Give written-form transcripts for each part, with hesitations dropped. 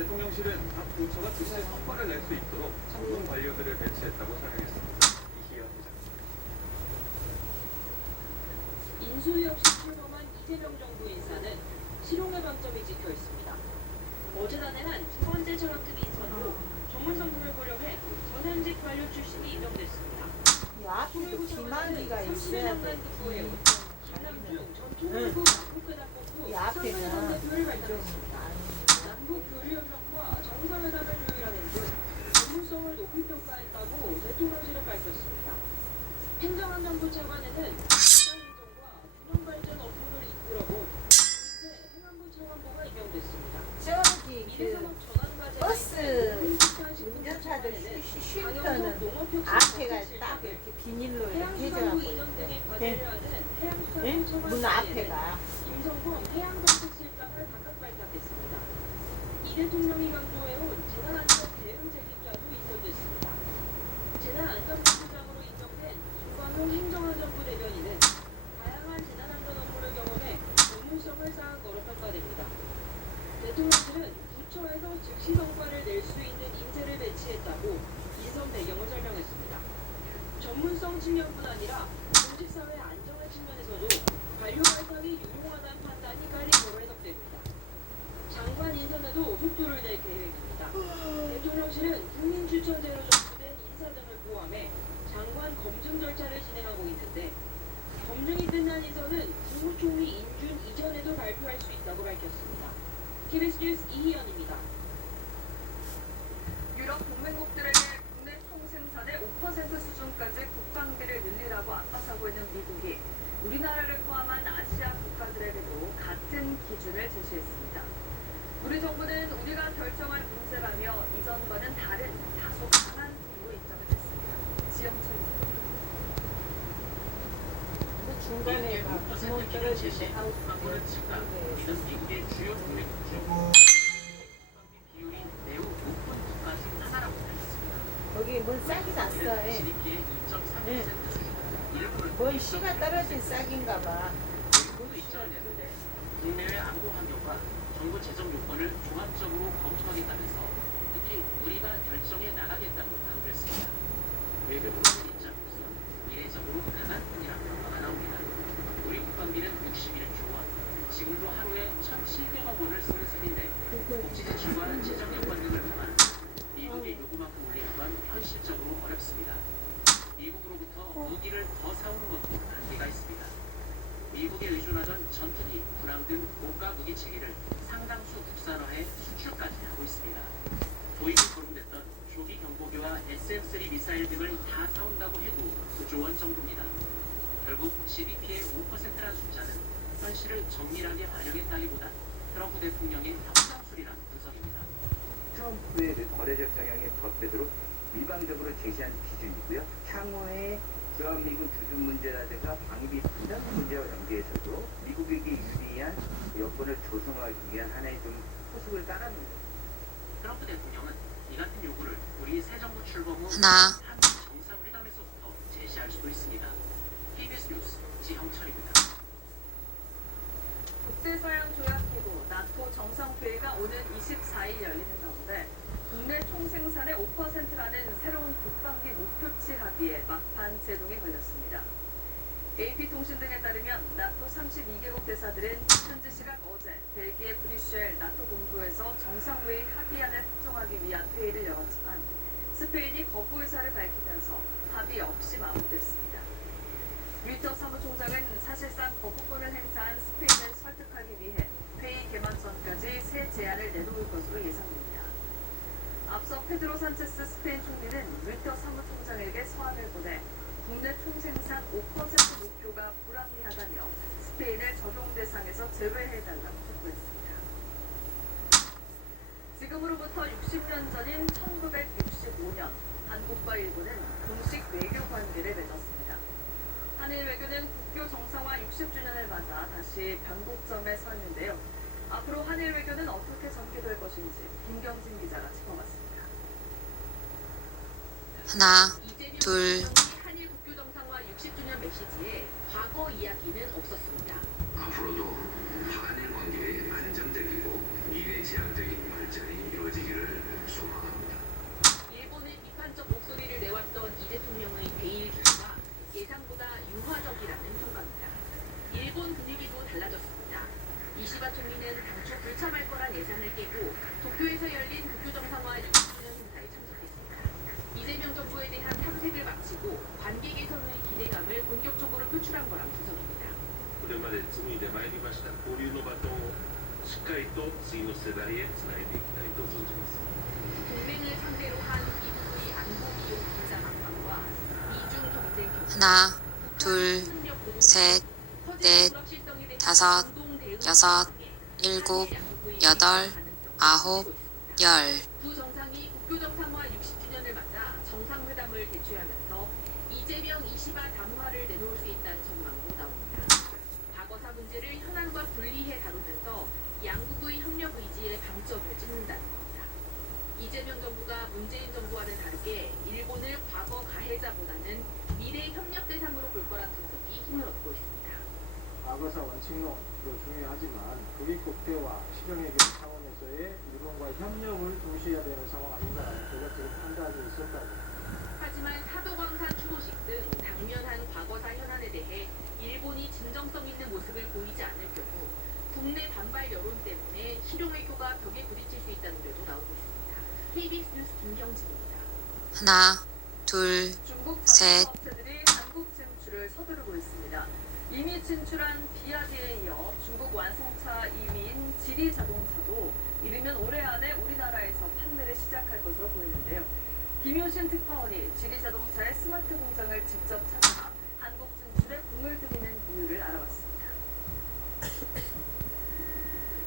대통령실은 각 부처가 즉시 성과를 낼 수 있도록 전문 관료들을 배치했다고 설명했습니다. 이희연 기자. 인수위 없이 출범한 이재명 정부 인사는 실용의 방점이 찍혀 있습니다. 어제단에 한 두 번째 전학급 인선으로 전문성분을 고려해 전현직 관료 출신이 임명됐습니다. 앞에도 기만기가 있어야 돼. 근무해온 김남중 전 통일부 남북회담본부 이 앞에는 대표를 발탁했습니다. 남북교류협력과 정상회담을 조율하는 등 전문성을 높이 평가했다고 대통령실은 밝혔습니다. 행정안전부 차관에는 시장행정과 균형발전 업무를 이끌어본 이제 행안부 차관보가 임명됐습니다. 저기 미래산업 전환과제 버스 운전차들 쉼터는 앞에가 딱 이렇게 비닐로 이렇게 해줘갖고 있는데 문 앞에가 김성범 해양정책실장을 각각 발탁했습니다. 이 대통령이 강조해온 재난안전 대응 책임자도 인선됐습니다. 재난안전본부장으로 임명된 김관호 행정안전부 대변인은 다양한 재난안전 업무를 경험해 전문성을 쌓은 거로 평가됩니다. 대통령실은 부처에서 즉시 성과를 낼 수 있는 인재를 배치했다고 인선 배경을 설명했습니다. 전문성 측면뿐 아니라 공직사회 안정의 측면에서도 관료 발탁이 유용하다는 판단이 갈리고로 해석됩니다. 장관 인선에도 속도를 낼 계획입니다. 대통령실은 국민추천제로 접수된 인사 등을 포함해 장관 검증 절차를 진행하고 있는데 검증이 끝난 인선은 국무총리 인준 이전에도 발표할 수 있다고 밝혔습니다. KBS 뉴스 이희연입니다. 유럽 동맹국들에게 국내 총생산의 5% 수준까지 국방비를 늘리라고 압박하고 있는 미국이 우리나라를 포함한 아시아 국가들에게도 같은 기준을 제시했습니다. 우리 정부는 우리가 결정할 문제라며 이전과는 다른 다소 강한 톤으로 입장을 했습니다. 지영철 기자. 그 중간에 막 구멍 떨어질 때 하우스 이는 미국의 주요 동맹국 중 비율이 매우 높은 국가 중 하나라고 알렸습니다. 거기 뭔 싹이 났어. GDP의 2.3% 수준, 일부를 거의 씨가 떨어진 싹인가 봐. 일부도 입장을 내는데 국내외 안보 환경과 정부 재정 요건을 종합적으로 검토하겠다면서 특히 우리가 결정해 나가겠다고 강조했습니다. 외교부의 입장으로서 이례적으로 강한 편이라는 평가가 나옵니다. 우리 국방비는 61조 원, 지금도 하루에 1,700억 원을 쓰는 셈인데 복지 지출과 재정 여건 등을 감안 미국의 요구만큼 올리는 건 현실적으로 어렵습니다. 미국으로부터 무기를 더 사오는 것도 한계가 있습니다. 미국에 의존하던 전투기, 군함 등 고가 무기 체계를 상당수 국산화해 수출까지 하고 있습니다. 도입이 거론됐던 조기 경보기와 SM-3 미사일 등을 다 사온다고 해도 9조 원 정도입니다. 결국 GDP의 5%란 숫자는 현실을 정밀하게 반영했다기보다 트럼프 대통령의 협상술이란 분석입니다. 트럼프의 그 거래적 경향에 벗되도록 일방적으로 제시한 기준이고요. 향후에 주한미군 주둔 문제라든가 방위비 분담 문제와 연계해서도 미국에게 유리한 여건을 조성하기 위한 하나의 좀 호수를 깔아놓는 트럼프 대통령은 이 같은 요구를 우리 새 정부 출범 후 하나, 한미 정상회담에서부터 제시할 수도 있습니다. KBS 뉴스 지형철입니다. 국제서양조약기구 나토 정상회의가 오는 24일 열리는 가운데 국내 총생산의 5%라는 새로운 국방비 목표치 합의에 막판 제동이 걸렸습니다. AP통신 등에 따르면 나토 32개국 대사들은 현지 시각 어제 벨기에 브뤼셀 나토 본부에서 정상회의 합의안을 확정하기 위한 회의를 열었지만 스페인이 거부 의사를 밝히면서 합의 없이 마무리됐습니다. 류터 사무총장은 사실상 거부권을 행사한 스페인을 설득하기 위해 회의 개막 전까지 새 제안을 내놓을 것으로 예상됩니다. 앞서 페드로 산체스 스페인 총리는 류터 사무총장에게 서한을 보내 국내 총생산 5% 목표가 불합리하다며 스페인을 적용 대상에서 제외해달라고 촉구했습니다. 지금으로부터 60년 전인 1965년 한국과 일본은 공식 외교 관계를 맺었습니다. 한일 외교는 국교 정상화 60주년을 맞아 다시 변곡점에 서 있는데요. 앞으로 한일 외교는 어떻게 전개될 것인지 김경진 기자가 짚어봤습니다. 하나, 둘. 한일 국교 정상화 60주년 메시지에 과거 이야기는 없었습니다. 앞으로도 한일 관계의 안정적이고 미래지향적인 발전 발전이 이루어지기를 소망합니다. 일본의 비판적 목소리를 내왔던 이 대통령의 베일 기조가 예상보다 유화적이라는 평가입니다. 일본 분위기도 달라졌습니다. 이시바 총리는 당초 불참할 거란 예상을 깨고 도쿄에서 열린 도쿄 정상화 20주년 행사에 참석했습니다. 이재명 정부에 대한 탐색을 마치고 관계 개선의 기대감을 본격적으로 표출한 거란 분석입니다. これまで紡いでまいりました交流のバトンをしっかりと次の世代へつないでいきたいと存じます。 동맹을 상대로 한 미국의 안보 비용 분산 압박과 이중 경쟁 격차, 하나, 둘, 셋, 넷, 다섯, 여섯, 일곱, 여덟, 아홉, 열. 두 정상이 국교 정상화 60주년을 맞아 정상회담을 개최하면서 이재명 이시바 담화를 내놓을 수 있다는 전망도 나옵니다. 과거사 문제를 현안과 분리해 다루면서 양국의 협력 의지에 방점을 찍는다는 겁니다. 이재명 정부가 문재인 정부와는 다르게 일본을 과거 가해자보다는 미래 협력 대상으로 볼 거란 분석이 힘을 얻고 있습니다. 과거사 원칙론도 중요하지만 국익 국대와 실용해결 차원에서의 일본과 협력을 동시해야 되는 상황 아닌가라는 개별적인 판단이 있었다고. 하지만 사도광산 추도식 등 당면한 과거사 현안에 대해 일본이 진정성 있는 모습을 보이지 않을 경우 국내 반발 여론 때문에 실용외교가 벽에 부딪힐 수 있다는 데도 나오고 있습니다. KBS 뉴스 김경진입니다. 하나, 둘, 중국 셋. 자동차 업체들이 한국 진출을 서두르고 있습니다. 이미 진출한 비아디에 이어 중국 완성차 2위인 지리자동차도 이르면 올해 안에 우리나라에서 판매를 시작할 것으로 보이는데요. 김효신 특파원이 지리자동차의 스마트 공장을 직접 찾아 한국 진출에 공을 들이는 이유를 알아봤습니다.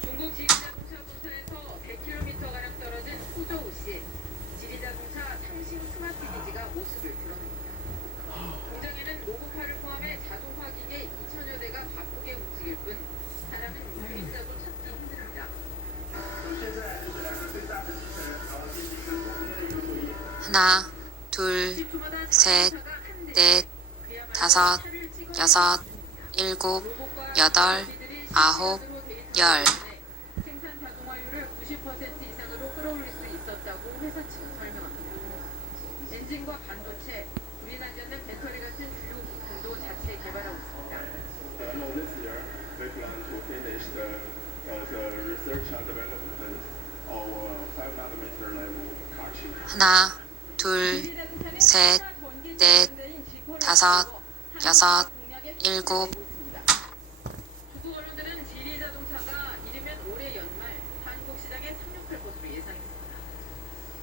중국 지리자동차 본사에서 100km가량 떨어진 호저우시 지리자동차 창신 스마트 기지가 모습을 드러냅니다. 공장에는 로봇화를 포함해 자동화 기계 2천여 대가 바쁘게 움직일 뿐 사람은 유입자도 찾기 힘듭니다. 하나, 둘, 셋, 넷, 다섯, 여섯, 일곱, 여덟, 아홉, 열. 생산 자동화율을 90% 이상으로 끌어올릴 수 있었다고 회사 측은 설명합니다. 엔진과 반도체, 불이 나지 않는 배터리 같은 주요 부품도 자체 개발하고 있습니다. 하나, 둘, 셋, 넷, 다섯, 여섯, 일곱. 중국 언론들은 지리자동차가 이르면 올해 연말 한국 시장에 상륙할 것으로 예상했습니다.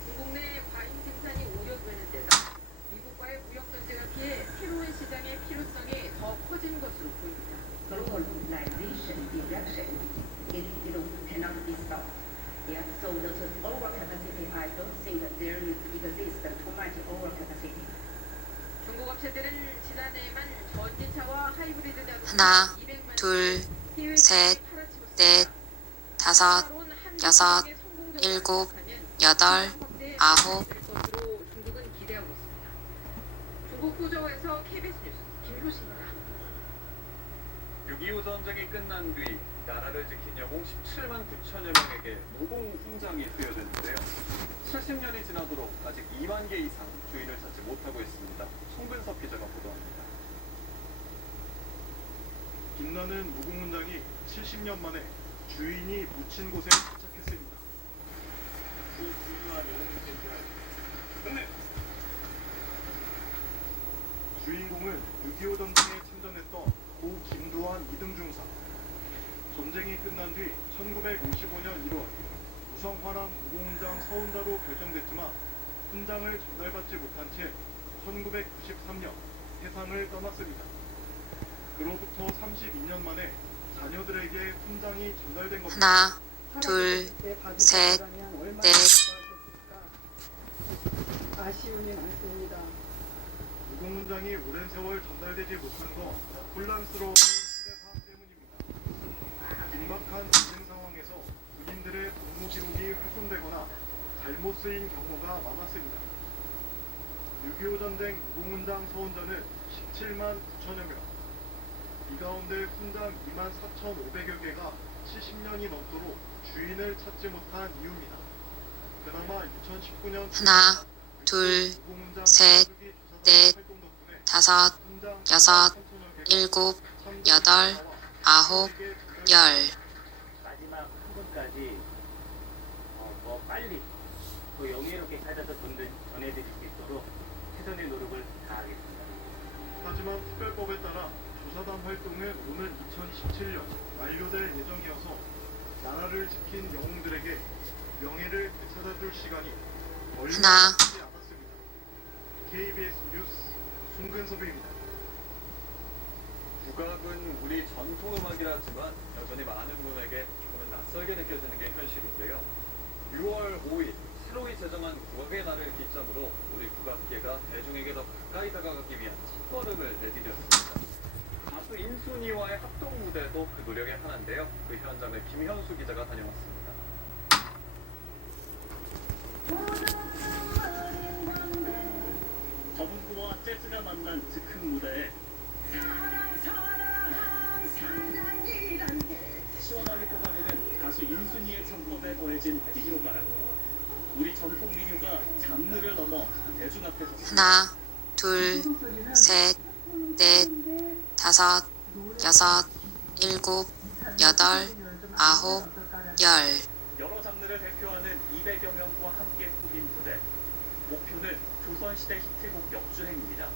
중국 내 과잉 생산이 우려되는 데다 미국과의 무역 전쟁을 피해 새로운 시장의 필요성이 더 커진 것으로 보입니다. Globalization direction, it cannot be stopped. Yeah, so the overcapacity, I don't think that there exists too much overcapacity. 중국 업체들은 지난해에만 전기차와 하이브리드 자동차 하나, 200만 둘, 대를 셋, 팔아치웠습니다. 넷, 다섯, 여섯, 일곱, 여덟, 아홉. 것으로 중국은 기대하고 있습니다. 중국 구저우에서 KBS 뉴스 김효신입니다. 6.25 전쟁이 끝난 뒤 나라를 지킨 영웅 17만 9천여 명에게 무공 훈장이 수여됐는데요. 70년이 지나도록 아직 2만 개 이상 주인을 찾지 못하고 있습니다. 송근섭 기자가 보도합니다. 빛나는 무공훈장이 70년 만에 주인이 묻힌 곳에 도착했습니다. 주인공은 6.25 전쟁에 참전했던 고 김두한 2등 중사. 전쟁이 끝난 뒤 1955년 1월 우성화랑 무공훈장 서훈자로 결정됐지만 훈장을 전달받지 못한 채 1993년 세상을 떠났습니다. 그로부터 32년 만에 자녀들에게 훈장이 전달된 겁니다. 하나, 둘, 셋, 넷. 아쉬움이 많습니다. 무공훈장이 오랜 세월 전달되지 못한 건 혼란스러운 시대 상황 때문입니다. 긴박한 전쟁 상황에서 군인들의 복무 기록이 훼손되거나 잘못 쓰인 경우가 많았습니다. 6.25 전쟁 무공훈장 서훈자는 17만 9천여 명. 이 가운데 훈장 2만 4,500여 개가 70년이 넘도록 주인을 찾지 못한 이유입니다. 그나마 2019년 하나, 둘, 셋, 넷, 다섯, 여섯, 일곱, 여덟, 아홉, 열. 마지막 한 분까지 더 빨리 더 영예롭게 찾아서 전해드릴 수 있도록 최선의 노력을 다하겠습니다. 하지만 특별법에 따라 조사단 활동은 오는 2017년 완료될 예정이어서 나라를 지킨 영웅들에게 명예를 되찾아줄 시간이 얼마 하나. 남지 않았습니다. KBS 뉴스 송근섭입니다. 국악은 우리 전통 음악이라지만 여전히 많은 분에게 조금은 낯설게 느껴지는 게 현실인데요. 6월 5일 새로이 제정한 국악의 날을 기점으로 우리 국악계가 대중에게 더 가까이 다가가기 위한 첫걸음을 내디뎠습니다. 가수 인순이와의 합동 무대도 그 노력의 하나인데요. 그 현장을 김현수 기자가 다녀왔습니다. 거북부와 재즈가 만난 즉흥 무대에 시원하게 뽑아내는 가수 인순이의 창법에 더해진 민요가 우리 전통 민요가 장르를 넘어 대중 앞에 섰습니다. 하나, 둘, 셋, 넷, 다섯, 여섯, 일곱, 여덟, 아홉, 열. 여러 장르를 대표하는 200여 명과 함께 꾸민 무대. 목표는 조선시대 히트곡 역주행입니다.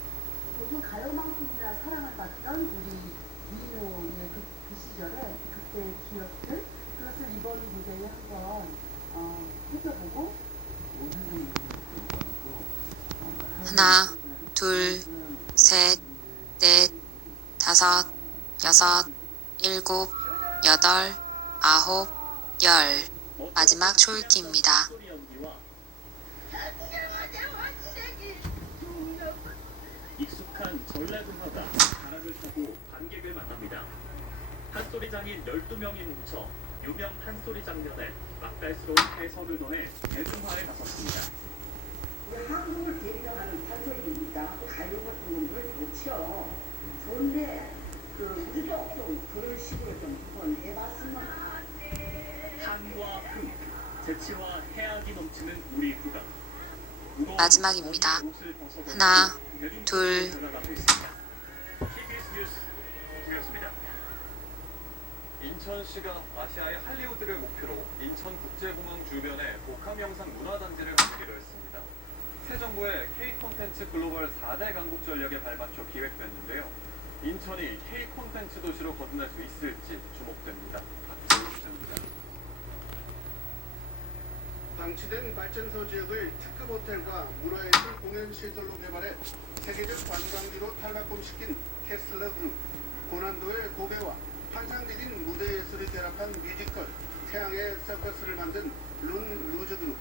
요즘 가요만큼이나 사랑을 받던 우리 민요의 그 시절에 그때의 기억들 그것을 이번 무대에 한번 해줘보고 하나, 둘, 셋, 넷, 다섯, 여섯, 일곱, 여덟, 아홉, 열. 마지막 초읽기입니다. 소리 연기와 익숙한 전래동화가 가락을 타고 관객을 만납니다. 판소리 장인 12명이 뭉쳐 유명 판소리 장면에 맛깔스러운 해설을 더해 대중화에 나섰습니다. 한국을 대표하는 판소리니까 가요 같은 걸 좋죠. 좋은데 우리도 좀 그런 식으로 좀 한번 해봤으면. 한과 흥, 재치와 해악이 넘치는 우리 국악. 마지막입니다. 하나, 둘. KBS 뉴스 김현수입니다. 인천시가 아시아의 할리우드를 목표로 인천국제공항 주변에 복합 영상 문화단지를 만들기로 했습니다. 새 정부의 K-콘텐츠 글로벌 4대 강국 전략에 발맞춰 기획됐는데요. 인천이 K-콘텐츠 도시로 거듭날 수 있을지 주목됩니다. 박재우 기자입니다. 방치된 발전소 지역을 특급 호텔과 문화예술 공연 시설로 개발해 세계적 관광지로 탈바꿈시킨 캐슬러 그룹, 고난도의 고배와 환상적인 무대 예술을 결합한 뮤지컬 태양의 서커스를 만든 룬 루즈 그룹.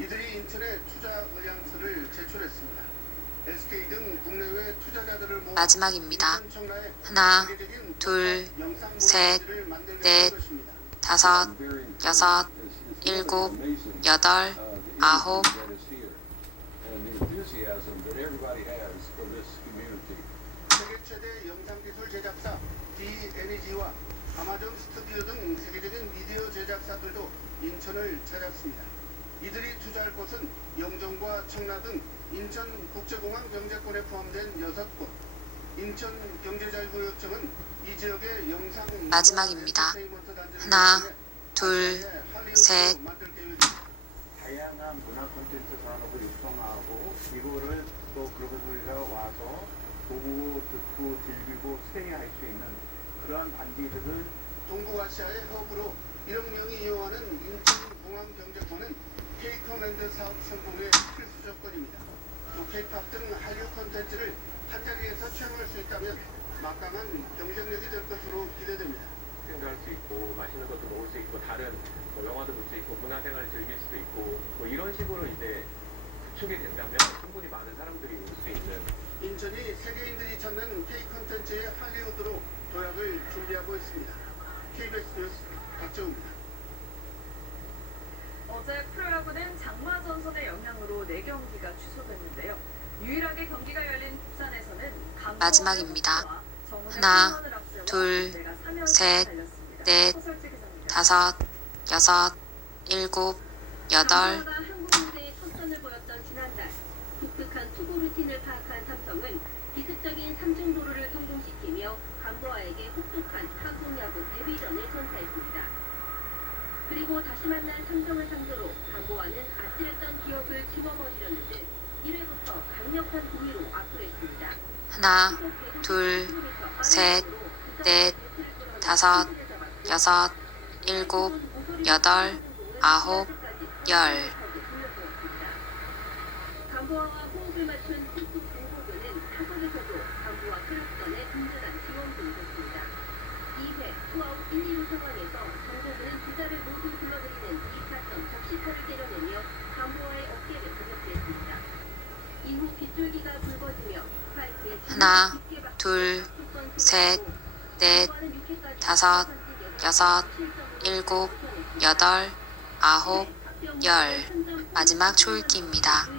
이들이 인천에 투자 의향서를 제출했습니다. SK 등 국내외 투자자들을 모아 마지막입니다. 인천 청라에 하나, 세계적인 둘, 영상 셋, 문화단지를 만들겠다는 넷, 것입니다. 다섯, 여섯, 일곱, 여덟, 아홉. 세계 최대 영상기술 제작사 D&G와 아마존 스튜디오 등 세계적인 미디어 제작사들도 인천을 찾았습니다. 이들이 투자할 곳은 영종과 청라 등 인천국제공항 경제권에 포함된 6곳. 인천경제자유구역청은 이 지역의 영상 마지막입니다. 하나, 둘, 셋. 다양한 문화 콘텐츠 산업을 육성하고 이거를 또 글로벌리가 와서 보고 듣고 즐기고 수행할 수 있는 그러한 단지들을 동북아시아의 허브로 1억 명이 이용하는 인천공항경제권은 K-커맨드 사업 성공의 필수 조건입니다. 또 K-팝 등 한류 콘텐츠를 한자리에서 체험할 수 있다면 막강한 경쟁력이 될 것으로 기대됩니다. 생각할 수 있고 맛있는 것도 먹을 수 있고 다른 영화도 볼 수 있고 문화생활을 즐길 수도 있고 이런 식으로 이제 구축이 된다면 충분히 많은 사람들이 올 수 있는 인천이 세계인들이 찾는 K-콘텐츠의 할리우드로 도약을 준비하고 있습니다. KBS 뉴스 박재우입니다. 어제 프로야구는 장마전선의 영향으로 4경기가 취소됐는데요. 유일하게 경기가 열린 부산에서는 마지막입니다. 하나, 둘, 셋, 넷, 다섯, 여섯, 일곱, 여덟. 삼성화가 한국 무대에 첫 선을 보였던 지난달 독특한 투구 루틴을 파악한 삼성은 기습적인 3중 도루를 성공시키며 감보아에게 혹독한 한국야구 데뷔전을 선사했습니다. 그리고 다시 만난 삼성을 상대로 감보아는 아찔했던 기억을 지워버리려는 듯 1회부터 강력한 공위로 압도했습니다. 하나, 둘, 셋, 넷, 다섯, 여섯, 일곱, 여덟, 아홉, 열. 감보아와 호흡을 맞춘 툭툭 공호근은 타석에서도 감보아 클럽전에 든든한 지원군이 됐습니다. 2회 투아웃 1, 2루 상황에서 정호근은 주자를 모두 불러들이는 2타점 적시타를 때려내며 감보아의 어깨를 가격했습니다. 이후 빗줄기가 굵어지며 스파이크에 하나, 둘, 셋, 넷, 다섯, 여섯, 일곱, 여덟, 아홉, 열. 마지막 초읽기입니다.